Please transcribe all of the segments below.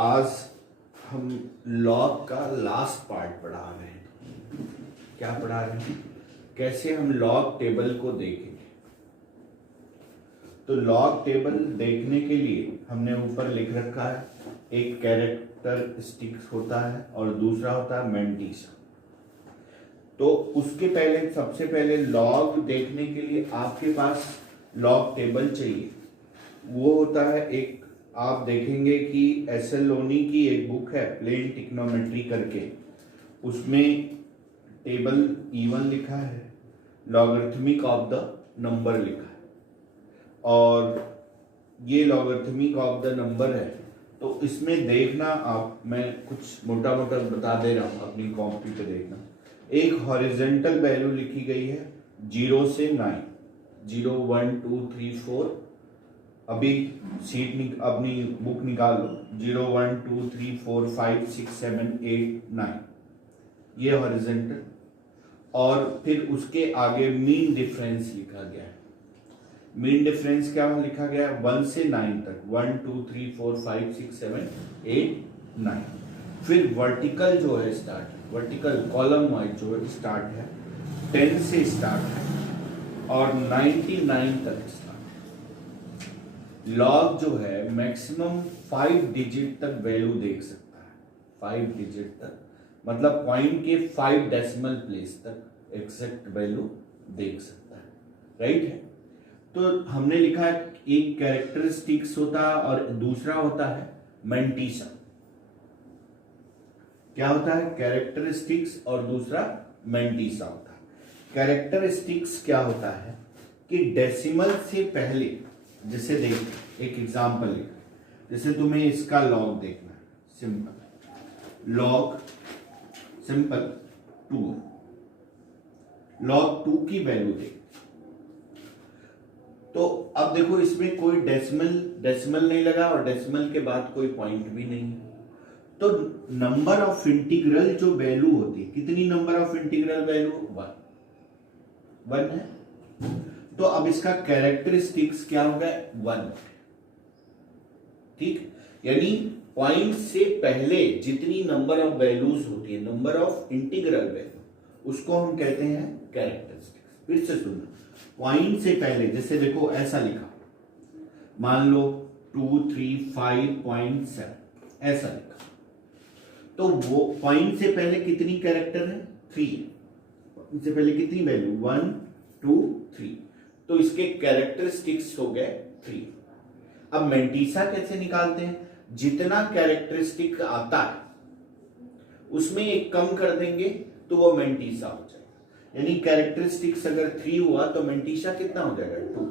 आज हम लॉग का लास्ट पार्ट पढ़ा रहे हैं। क्या पढ़ा रहे हैं? कैसे हम लॉग टेबल को देखेंगे। तो लॉग टेबल देखने के लिए हमने ऊपर लिख रखा है, एक कैरेक्टरिस्टिक्स होता है और दूसरा होता है मेंटिसा। तो उसके पहले सबसे पहले लॉग देखने के लिए आपके पास लॉग टेबल चाहिए। वो होता है एक, आप देखेंगे कि एसएल लोनी की एक बुक है प्लेन ट्रिग्नोमेट्री करके, उसमें टेबल E1 लिखा है, लॉगरिथमिक ऑफ द नंबर लिखा है, और ये लॉगरिथमिक ऑफ द नंबर है। तो इसमें देखना आप, मैं कुछ मोटा मोटा बता दे रहा हूँ, अपनी कॉपी पे देखना। एक हॉरिजेंटल वैल्यू लिखी गई है 0 से 9, 0 1 2 3 4। अभी अपनी बुक निकाल लो, 0 1 2 3 4 5 6 7 8 9, ये हॉरिजेंटल। और फिर उसके आगे मीन डिफरेंस लिखा गया है। मीन डिफरेंस क्या लिखा गया है? 1 से 9 तक, 1 2 3 4 5 6 7 8 9। फिर वर्टिकल जो है स्टार्ट, वर्टिकल कॉलम वाइज जो है स्टार्ट है 10 से स्टार्ट है और 99 तक स्टार्ट है। लॉग जो है मैक्सिमम 5 डिजिट तक वैल्यू देख सकता है, 5 डिजिट तक, मतलब पॉइंट के 5 डेसिमल प्लेस तक एग्जैक्ट वैल्यू देख सकता है। राइट है? तो हमने लिखा है एक कैरेक्टरिस्टिक्स होता है और दूसरा होता है मेंटिसा। क्या होता है? कैरेक्टरिस्टिक्स और दूसरा मेंटिसा होता है। कैरेक्टरिस्टिक्स क्या होता है कि डेसिमल से पहले, जैसे देख एक एग्जांपल लिख, जैसे तुम्हें इसका लॉग देखना है, सिंपल लॉग सिंपल 2, लॉग 2 की वैल्यू देख। तो अब देखो इसमें कोई डेसिमल नहीं लगा और डेसिमल के बाद कोई पॉइंट भी नहीं। तो नंबर ऑफ इंटीग्रल जो वैल्यू होती है, कितनी नंबर ऑफ इंटीग्रल वैल्यू? 1 है। तो अब इसका कैरेक्टरिस्टिक्स क्या होगा? 1। ठीक, यानी पॉइंट से पहले जितनी नंबर ऑफ वैल्यूज होती है, नंबर ऑफ इंटीग्रल वैल्यू, उसको हम कहते हैं कैरेक्टरिस्टिक्स। फिर से सुनना, पॉइंट से पहले, जैसे देखो ऐसा लिखा, मान लो 235.7 ऐसा लिखा, तो वो पॉइंट से पहले कितनी कैरेक्टर है? 3। पॉइंट से पहले कितनी वैल्यू? 1 2 3। तो इसके कैरेक्टरिस्टिक्स हो गए 3। अब मेंटिसा कैसे निकालते हैं? जितना कैरेक्टरिस्टिक आता है उसमें एक कम कर देंगे तो वो मेंटिसा हो जाएगा। यानी कैरेक्टरिस्टिक्स अगर 3 हुआ तो मेंटिसा कितना हो जाएगा? 2।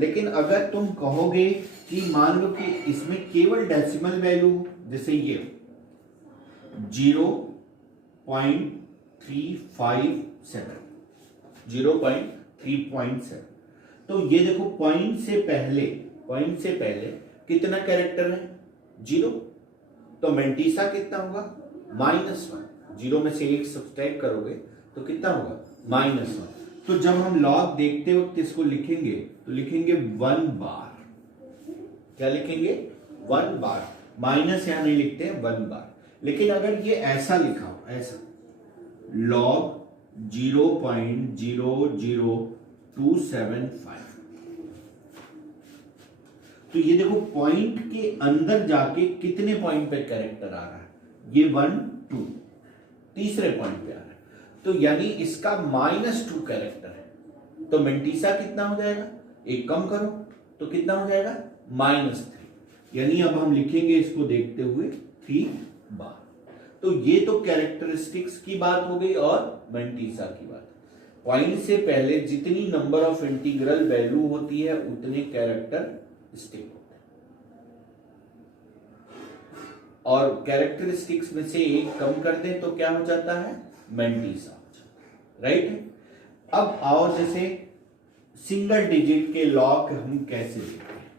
लेकिन अगर तुम कहोगे कि मान लो कि इसमें केवल डेसिमल वैल्यू, जैसे ये 0.357, 0.357, तो ये देखो पॉइंट से पहले कितना कैरेक्टर है? 0। तो मेंटिसा कितना होगा? -1। 0 में से 1 सब्ट्रैक्ट करोगे तो कितना होगा? -1। तो जब हम लॉग देखते वक्त इसको लिखेंगे तो लिखेंगे 1 बार। क्या लिखेंगे? 1 बार। माइनस यहां नहीं लिखते हैं, 1 बार। लेकिन अगर ये ऐसा लिखा हो, ऐसा लॉग 0.00275, तो ये देखो पॉइंट के अंदर जाके कितने पॉइंट पे कैरेक्टर आ रहा है? ये 1 2, तीसरे पॉइंट पे आ रहा है। तो यानी इसका -2 कैरेक्टर है। तो मेंटिसा कितना हो जाएगा? एक कम करो तो कितना हो जाएगा? -3। यानी अब हम लिखेंगे इसको देखते हुए 3 बार। तो ये तो कैरेक्टरिस्टिक्स की बात हो गई और मेंटिसा की बात। पॉइंट से पहले जितनी नंबर ऑफ इंटीग्रल वैल्यू होती है उतने कैरेक्टरिस्टिक होते हैं, और कैरेक्टरिस्टिक्स में से एक कम कर दें तो क्या हो जाता है? मेंटिसा हो जाता है। राइट? अब आओ, जैसे सिंगल डिजिट के लॉग हम कैसे देखते हैं?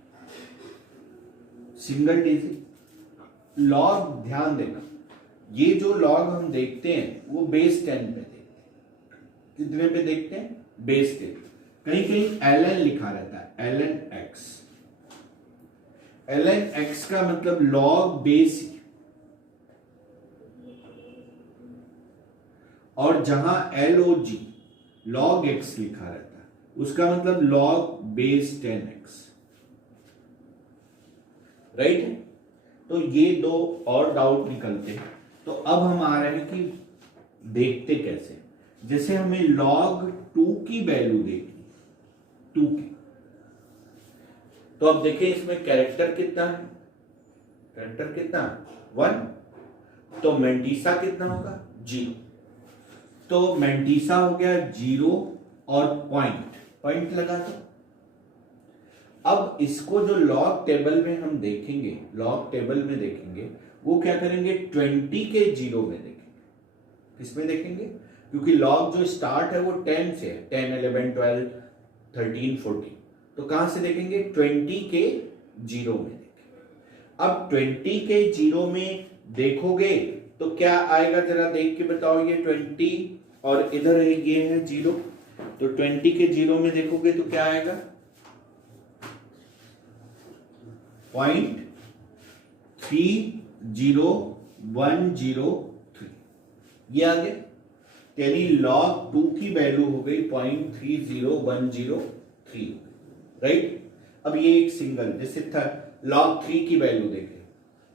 सिंगल डिजिट लॉग, ध्यान देना, ये जो लॉग हम देखते हैं वो बेस 10 पे देखते हैं। कितने पे देखते हैं? बेस 10। कहीं कहीं ln लिखा रहता है, ln x। ln x का मतलब लॉग बेस और जहां LOG log x लिखा रहता है, उसका मतलब log बेस 10x, राइट। तो ये दो और डाउट निकलते हैं। तो अब हम आ रहे हैं कि देखते कैसे। जैसे हमें log 2 की वैल्यू देखनी, 2 की, तो अब देखें इसमें कैरेक्टर कितना है, कैरेक्टर कितना 1, तो मेंटीसा कितना होगा 0, तो मेंटीसा हो गया 0 और पॉइंट लगा दो। अब इसको जो लॉग टेबल में हम देखेंगे, लॉग टेबल में देखेंगे, वो क्या करेंगे 20 के 0 में देखेंगे। किसमें देखेंगे, क्योंकि लॉग जो स्टार्ट है वो 10 से है, 10 11 12 13 14, तो कहां से देखेंगे 20 के 0 में देखेंगे। अब 20 के 0 में देखोगे तो क्या आएगा, जरा देख के बताओ। ये 20 और इधर ये है 0, तो 20 के 0 में देखोगे तो क्या आएगा 0.30103, ये आ गया। यानी log 2 की वैल्यू हो गई 0.30103, राइट। अब ये एक सिंगल, जैसे था log 3 की वैल्यू देखें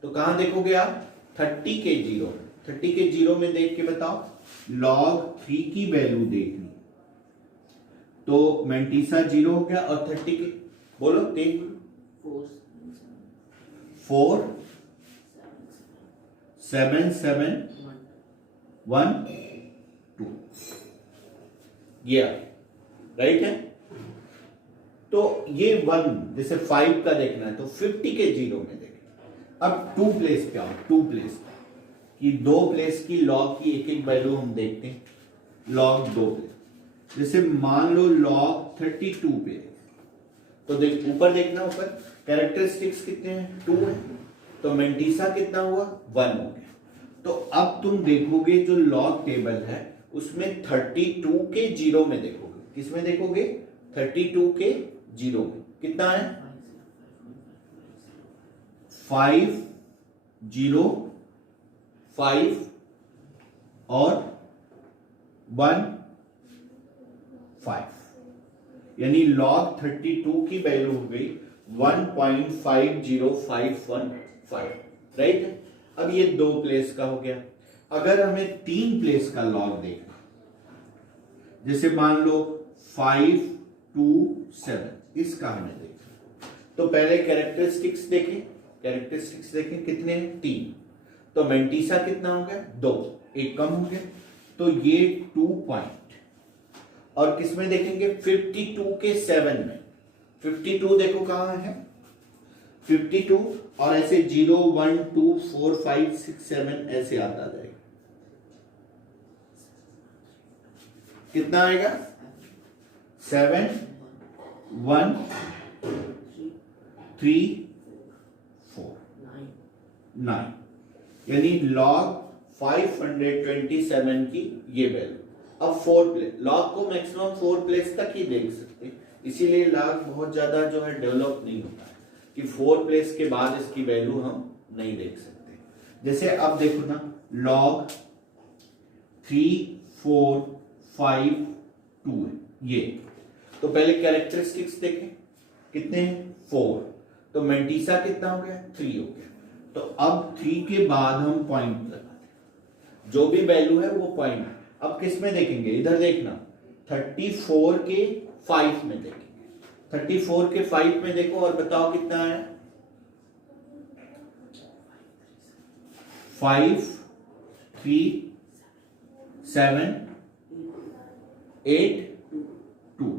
तो कहां देखोगे आप 30 के 0, 30 के 0 में देख के बताओ log 3 की वैल्यू देखनी, तो मेंटीसा 0 हो गया और 30 के बोलो देख 4 7 7 1 2, ये राइट है। तो ये 1, जैसे 5 का देखना है तो 50 के 0 में देखें। अब 2 प्लेस पे आओ, 2 प्लेस पे कि 2 प्लेस की लॉग की एक एक वैल्यू हम देखते हैं। लॉग 2 प्लेस, जैसे मान लो लॉग 32 पे, तो देख ऊपर देखना, ऊपर कैरेक्टरिस्टिक्स कितने हैं 2 है, तो मेंटीसा कितना हुआ 1 हो गया। तो अब तुम देखोगे जो लॉग टेबल है उसमें 32 के 0 में देखोगे, किसमें देखोगे 32 के 0 में कितना है 5 0 5 और 1 5, यानी log 32 की वैल्यू हो गई 1.50515, राइट। अब ये 2 प्लेस का हो गया। अगर हमें 3 प्लेस का लॉग देखना, जैसे मान लो 5 2 7, इसका हमें देखना, तो पहले कैरेक्टरिस्टिक्स देखें, कैरेक्टरिस्टिक्स देखें कितने हैं 3, तो मेंटीसा कितना हो गया 2, एक कम हो गया, तो ये 2 पॉइंट। और किसमें देखेंगे 52 के 7 में, 52 देखो कहां है 52, और ऐसे 0 1 2 4 5 6 7 ऐसे आता जाएगा, कितना आएगा 7 1 3 4 9, यानी log 527 की ये वैल्यू। अब 4 प्लेस, लॉग को मैक्सिमम 4 प्लेस तक ही देख सकते हैं, इसीलिए लॉग बहुत ज्यादा जो है डेवलप नहीं होता है कि 4 प्लेस के बाद इसकी वैल्यू हम नहीं देख सकते। जैसे अब देखो ना log 3 4 5 2 है ये, तो पहले कैरेक्टरिस्टिक्स देखें कितने हैं 4, तो मेंटीसा कितना हो गया 3 हो गया। तो अब 3 के बाद हम पॉइंट लगाते हैं, जो भी वैल्यू है वो पॉइंट। अब किस में देखेंगे, इधर देखना 34 के 5 में देखेंगे, 34 के 5 में देखो और बताओ कितना है 5 3 7 8 2।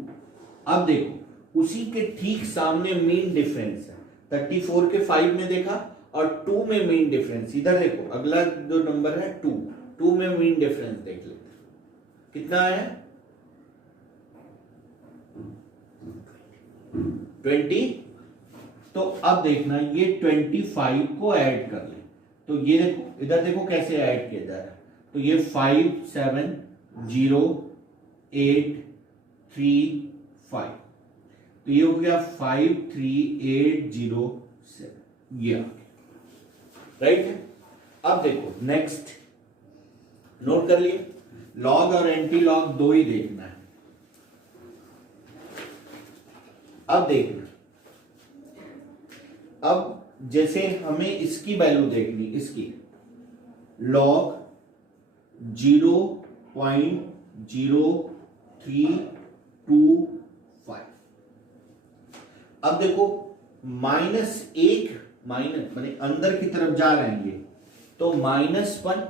अब देखो उसी के ठीक सामने मीन डिफरेंस है, 34 के 5 में देखा और 2 में मीन डिफरेंस, इधर देखो अगला जो नंबर है 2 में मीन डिफरेंस देख लेते हैं कितना है 20। तो अब देखना ये 25 को ऐड कर ले, तो ये देखो इधर देखो कैसे ऐड किया जा रहा है, तो ये 5 7 0 8 3 5, तो ये हो गया 5 3 8 0 7, ये आ गया, राइट। अब देखो नेक्स्ट नोट कर लिए, लॉग और एंटी लॉग दो ही देखना है। अब देखना, अब जैसे हमें इसकी वैल्यू देखनी, इसकी लॉग 0.0325। अब देखो -1 माइनस माने अंदर की तरफ जा रहे हैं ये, तो -1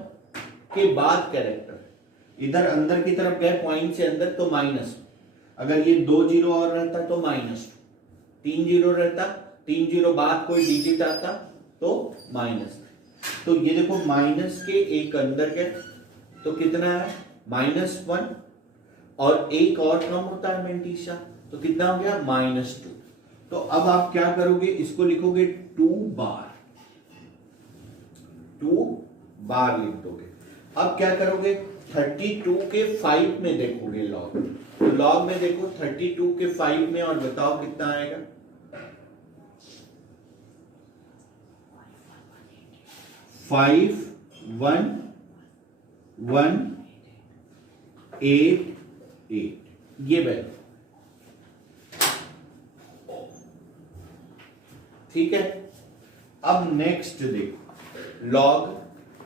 के बाद कैरेक्टर, इधर अंदर की तरफ गए पॉइंट से अंदर तो -1, अगर ये 2 जीरो और रहता तो -2, 3 जीरो रहता, 3 जीरो बाद कोई डिजिट आता तो -3। तो ये देखो माइनस के एक अंदर गए तो कितना है -1, और एक और कम होता है मेंटिसा, तो कितना हो गया -2। तो अब आप क्या करोगे, इसको लिखोगे 2 बार लिख दोगे। अब क्या करोगे, 32 के 5 में देखोगे लॉग, तो लॉग में देखो 32 के 5 में और बताओ कितना आएगा। 5188 ये वैल्यू, ठीक है। अब नेक्स्ट देखो, लॉग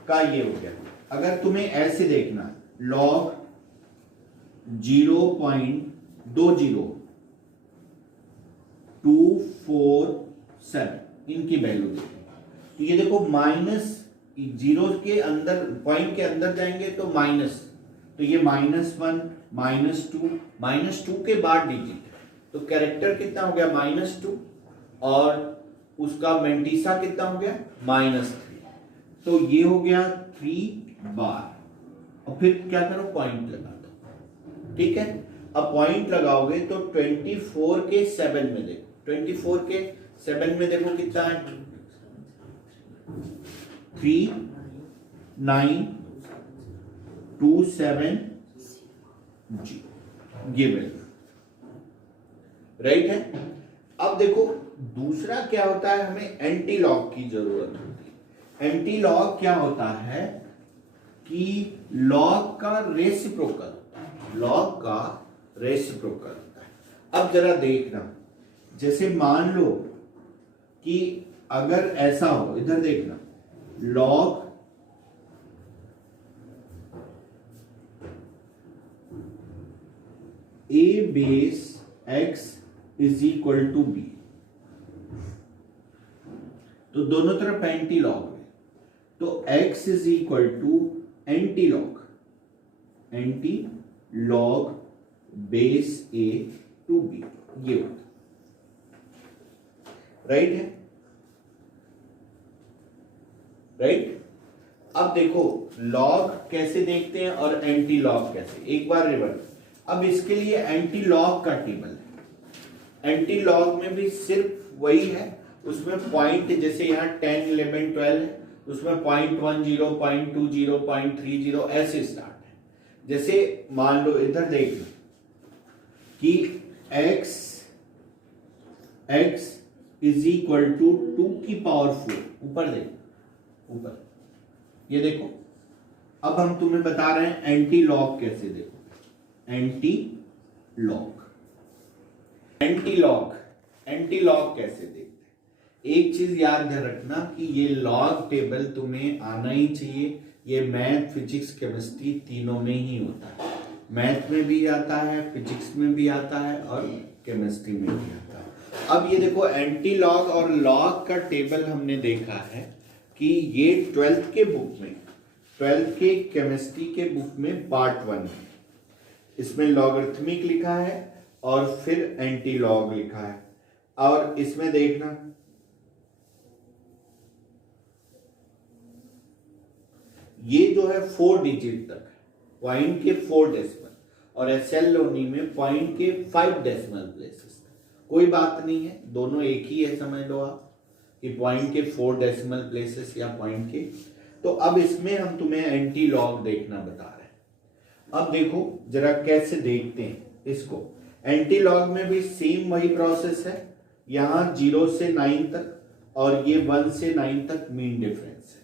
का ये हो गया। अगर तुम्हें ऐसे देखना, लॉग 0.20247 इनकी वैल्यू देखो, तो ये देखो माइनस जीरो के अंदर, पॉइंट के अंदर जाएंगे तो माइनस, तो ये -1 -2 के बाद डिजिट, तो कैरेक्टर कितना हो गया -2, और उसका मेंटिसा कितना हो गया -3, तो ये हो गया 3 बार। और फिर क्या करो, पॉइंट लगा दो, ठीक है। अब पॉइंट लगाओगे तो 24 के 7 में देखो, 24 के 7 में देखो कितना है, 3927 जी, ये वैल्यू राइट है। अब देखो दूसरा क्या होता है, हमें एंटी लॉग की जरूरत होती है। एंटी लॉग क्या होता है कि लॉग का रेसिप्रोकल होता है, लॉग का रेसिप्रोकल होता है। अब जरा देखना, जैसे मान लो कि अगर ऐसा हो, इधर देखना, log a base x is equal to b, तो दोनों तरफ एंटी लॉग है, तो x is equal to anti log base a to b, ये होता राइट है, राइट। अब देखो लॉग कैसे देखते हैं और एंटी लॉग कैसे, एक बार रिवर्स। अब इसके लिए एंटी लॉग का टेबल है, एंटी लॉग में भी सिर्फ वही है, उसमें पॉइंट जैसे यहाँ 10 11 12 है, उसमें 0.10 0.20 0.30 ऐसे स्टार्ट है। जैसे मान लो इधर देखना कि x इज इक्वल टू 2 की पावर 4, ऊपर देखो, ऊपर ये देखो। अब हम तुम्हें बता रहे हैं एंटी लॉग कैसे देखो, एंटी लॉग कैसे देखते हैं। एक चीज याद रखना कि ये लॉग टेबल तुम्हें आना ही चाहिए, ये मैथ फिजिक्स केमिस्ट्री तीनों में ही होता है, मैथ में भी आता है, फिजिक्स में भी आता है और केमिस्ट्री में भी आता है। अब ये देखो एंटी लॉग और लॉग का टेबल हमने देखा है कि ये 12th के बुक में, 12th के केमिस्ट्री के बुक में पार्ट 1 है, इसमें लॉगरिथमिक लिखा है और फिर एंटी लॉग लिखा है। और इसमें देखना ये जो है 4 डिजिट तक, पॉइंट के 4 डेसिमल, और एसएल लोनी में पॉइंट के 5 डेसिमल प्लेसेस। कोई बात नहीं है, दोनों एक ही है, समझ लो आप कि पॉइंट के 4 डेसिमल प्लेसेस या पॉइंट के। तो अब इसमें हम तुम्हें एंटी लॉग देखना बता रहे हैं। अब देखो जरा कैसे देखते हैं इसको। एंटी लॉग में भी सेम वही प्रोसेस है, यहाँ 0 से 9 तक और ये 1 से 9 तक मीन डिफरेंस है,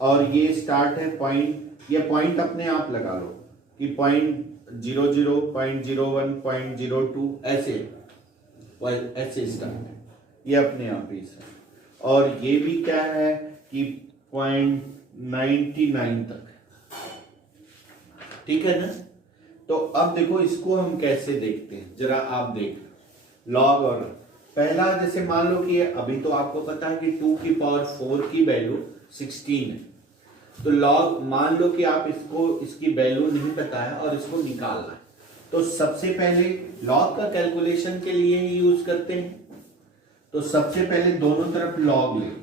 और ये स्टार्ट है पॉइंट, ये पॉइंट अपने आप लगा लो, कि 0.00, 0.01, 0.02 ऐसे ऐसे स्टार्ट है, ये अपने आप ही सर। और ये भी क्या है कि 0.99 तक, ठीक है ना। तो अब देखो इसको हम कैसे देखते हैं, जरा आप देख लॉग। और पहला जैसे मान लो कि अभी तो आपको पता है कि 2 की पावर 4 की वैल्यू 16 है, तो लॉग मान लो कि आप इसको इसकी वैल्यू नहीं पता है और इसको निकालना है, तो सबसे पहले लॉग का कैलकुलेशन के लिए ही यूज करते हैं। तो सबसे पहले दोनों तरफ लॉग लेंगे,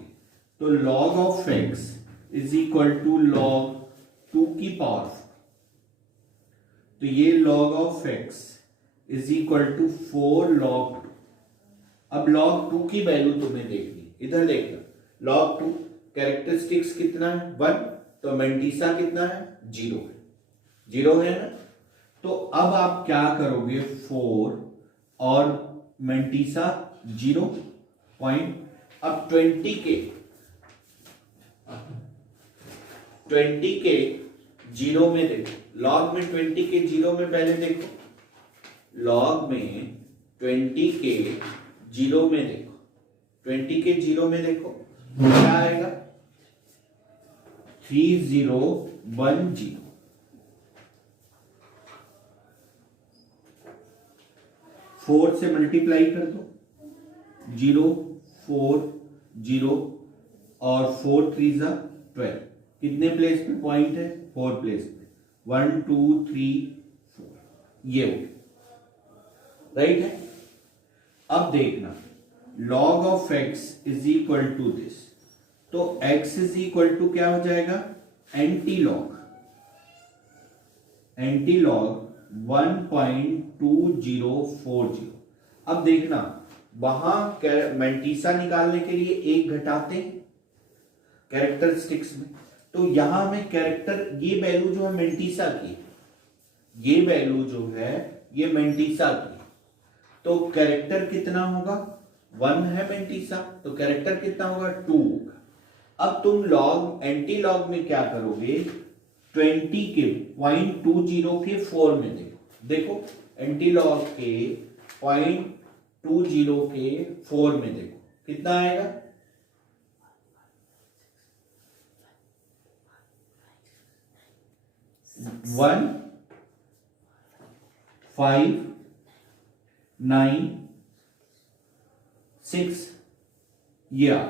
तो log of x is equal to log 2 की पावर 4, तो ये log of x is equal to 4 log 2। अब log 2 की वैल्यू तुम्हें देखनी, इधर देखना, log 2 कैरेक्टरिस्टिक्स कितना है 1, तो मेंटिसा कितना है 0 है, 0 है ना। तो अब आप क्या करोगे, 4 और मेंटिसा 0 पॉइंट, अब 20 के 0 में देखो, लॉग में 20 के 0 में पहले देखो, लॉग में 20 के 0 में देखो, 20 के 0 में देखो क्या आएगा 3010। 4 से मल्टीप्लाई कर दो, 0 4 0 और 4 3 12, कितने प्लेस पे पॉइंट है 4 प्लेस पे, 1 2 3 4, ये हो राइट है। अब देखना log of x is equal to this, तो x इज इक्वल टू क्या हो जाएगा एंटी लॉग 1.2040। अब देखना वहां मेंटिसा निकालने के लिए एक घटाते हैं कैरेक्टरिस्टिक्स में, तो यहां में कैरेक्टर ये वैल्यू जो है मेंटिसा की, ये वैल्यू जो है ये मेंटिसा की, तो कैरेक्टर कितना होगा 1 है मेंटिसा, तो कैरेक्टर कितना होगा 2 होगा। अब तुम लॉग एंटी लॉग में क्या करोगे, 20 के 0.20 के 4 में देखो एंटी लॉग के 0.20 के 4 में देखो कितना आएगा 1596, ये आ।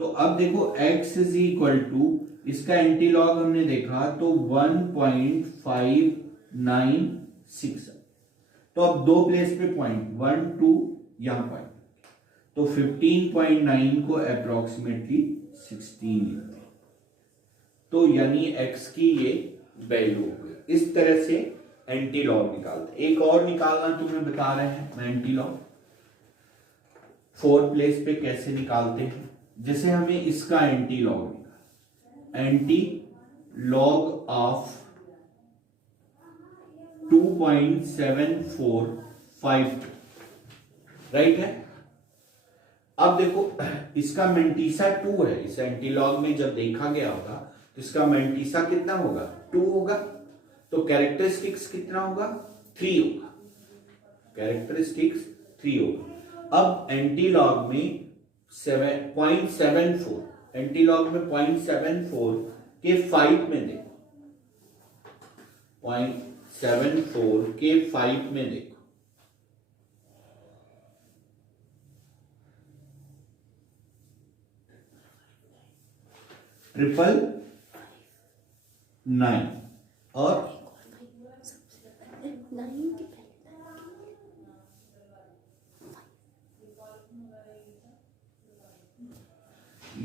तो अब देखो x इज इक्वल टू, इसका एंटी लॉग हमने देखा तो 1.596, तो अब दो प्लेस पे पॉइंट 1 2 यहां पॉइंट, तो 15.9 को अप्रोक्सीमेटली 16 लेते हैं, तो यानी x की ये वैल्यू हो गई। इस तरह से एंटी लॉग निकालते। एक और निकालना तुम्हें बता रहे हैं मैं एंटी लॉग 4 प्लेस पे कैसे निकालते हैं। जैसे हमें इसका एंटी लॉग निकालना, एंटी लॉग ऑफ 2.745 राइट है। अब देखो इसका मेंटिसा 2 है, इस एंटी लॉग में जब देखा गया होगा तो इसका मेंटिसा कितना होगा 2 होगा, तो कैरेक्टरिस्टिक्स कितना होगा 3 होगा, कैरेक्टरिस्टिक्स 3 होगा। अब एंटी लॉग में 0.74, एंटी लॉग में 0.74 के 5 में देखो, 0.74 के 5 में देखो, ट्रिपल 9 और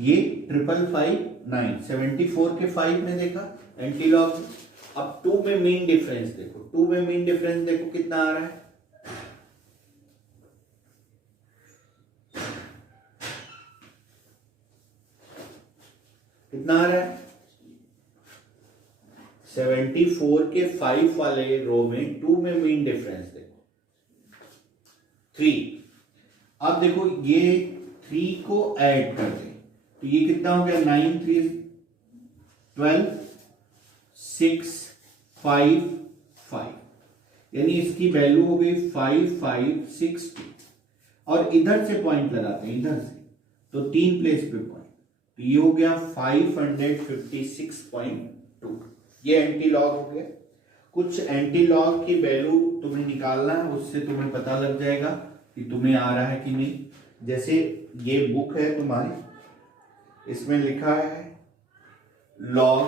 ये 555 74 के 5 में देखा एंटी लॉग। अब 2 में मीन डिफरेंस देखो, 2 में मीन डिफरेंस देखो कितना आ रहा है, कितना आ रहा है 74 के 5 वाले रो में 2 में मीन डिफरेंस देखो 3। अब देखो ये 3 को ऐड कर दे तो ये कितना हो गया 9 3 12 6 5 यानी इसकी वैल्यू हो गई 5560 और इधर से पॉइंट लगाते हैं इधर से तो 3 प्लेस पे पॉइंट तो ये हो गया 556.2 ये एंटी लॉग हो गया। कुछ एंटी लॉग की वैल्यू तुम्हें निकालना है उससे तुम्हें पता लग जाएगा कि तुम्हें आ रहा है कि नहीं। जैसे ये बुक है तुम्हारी इसमें लिखा है लॉग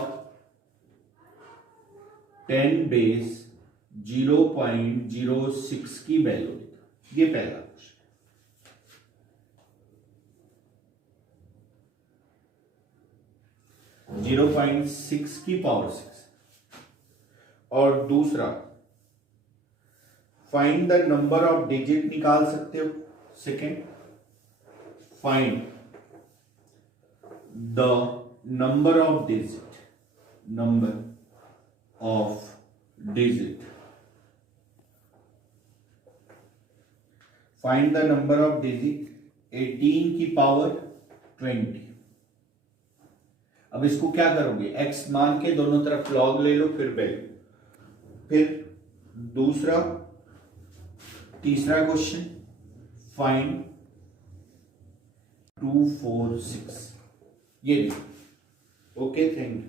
10 बेस 0.06 की वैल्यू ये पहला क्वेश्चन। 0.6 की पावर 6 और दूसरा find the number of digit निकाल सकते हो। Second find the number of digit find the number of digit 18 की पावर 20। अब इसको क्या करोगे x मान के दोनों तरफ लॉग ले लो फिर वैल्यू। फिर तीसरा क्वेश्चन फाइंड 246 ये देखो। Okay thank you.